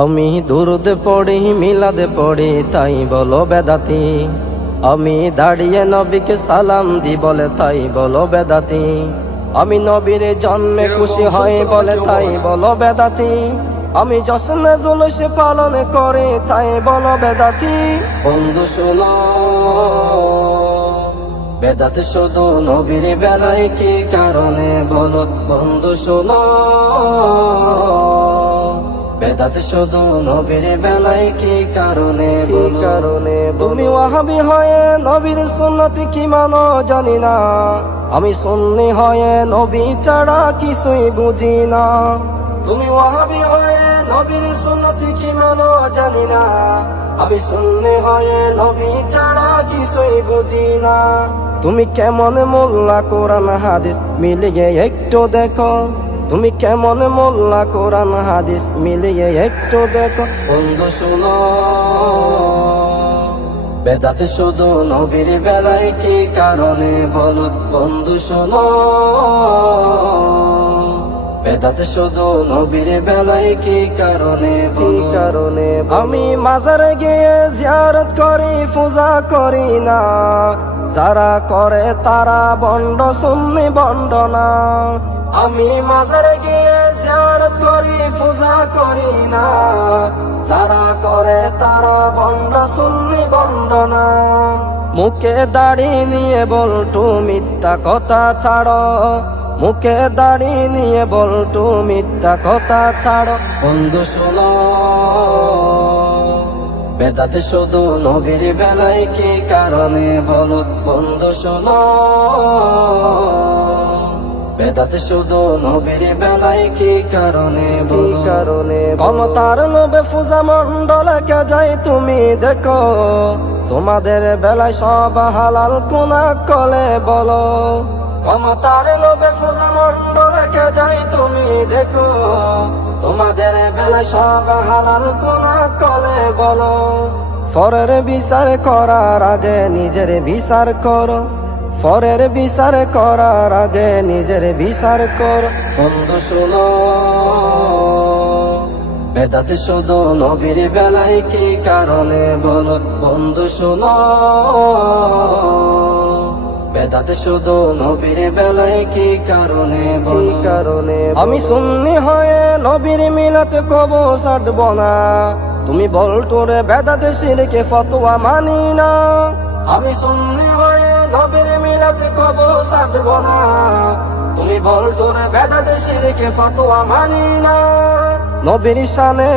আমি দুরুদ পড়ি মিলাদে পড়ি তাই বলো বেদাতি। আমি দাঁড়িয়ে নবীকে সালাম দি বলে তাই বলো বেদাতি। আমি নবীর জন্মে খুশি হয় বলে তাই বলো বেদাতি। আমি জশ্নে জুলুস পালন করে তাই বলো বেদাতি। বন্ধু শোনো বেদাত শুধু নবীর বেলায় কি কারণে বলো? বন্ধু শোনো বেদাত শুধু নবীর বেলায় কি কারণে কারণে তুমি ওয়াহাবি হয়ে নবীর সুন্নতি কি মানো জানি না। আমি সুন্নি হয়ে নবী ছাড়া কিছুই বুঝি না। তুমি ওয়াহাবি হয়ে নবীর সুন্নতি কি মানো জানি না। আমি সুন্নি হয়ে নবী ছাড়া কিছুই বুঝি না। তুমি কেমন মোল্লা কোরআন হাদিস মিলিয়ে একটু দেখো। তুমি কেমন মোল্লা? কোরআন, হাদিস মিলিয়ে একটু দেখো। বন্ধু, শুনো। বেদাতে শুধু নবীর বেলায় কি কারণে বলো? বন্ধু, শোনো। বেদাত শুধু নবীর বেলায় কি কারণে কি কারণে আমি মাজারে গিয়ে জিয়ারত করি পূজা করি না। যারা করে তারা বন্ড সুন্নি বন্ড না। আমি মাজারে গিয়ে জিয়ারত করি পূজা করি না। যারা করে তারা বন্ড সুন্নি বন্ড না। মুখে দাড়ি নিয়ে বলটু মিথ্যা কথা ছাড়ো। মুখে দাড়ি নিয়ে বলটু মিথ্যা কথা ছাড়ো। বন্ধু শোনো। বেদাতে শুধু নবীর বেলায় কি কারণে বলো? বন্ধু শোনো। বেদাতে শুধু নবীর বেলায় কি কারণে বলো? কারণে ক্ষমতার লোভে পূজা মন্ডলকে যাই তুমি দেখো। তোমাদের বেলায় সব হালাল কোনা কলে বলো। ক্ষমতার লোভে পূজা মন্ডলকে যাই তুমি দেখো? তোমাদের বেলায় সব হালাল কোনা কলে বলো। পরের বিচার করার আগে নিজের বিচার করো। পরের বিচার করার আগে নিজের বিচার কর। বন্ধু শোনো, বেদাত শুধু নবীর বেলায় কি কারণে বলো? বন্ধু শোনো বেদাত শুধু নবীর বেলায় কি কারণে বল? কারণে আমি সুন্নি হয়ে নবীর মিলাতে কব ছাড়ব না। তুমি বল তোরে বেদাতে শিরকে ফতোয়া মানি না। আমি সুন্নি হয়ে নবীর মিলাতে কব ছাড়ব না। তুমি বল তোরে বেদাতে শিরকে ফতোয়া মানি না। নবীর শানে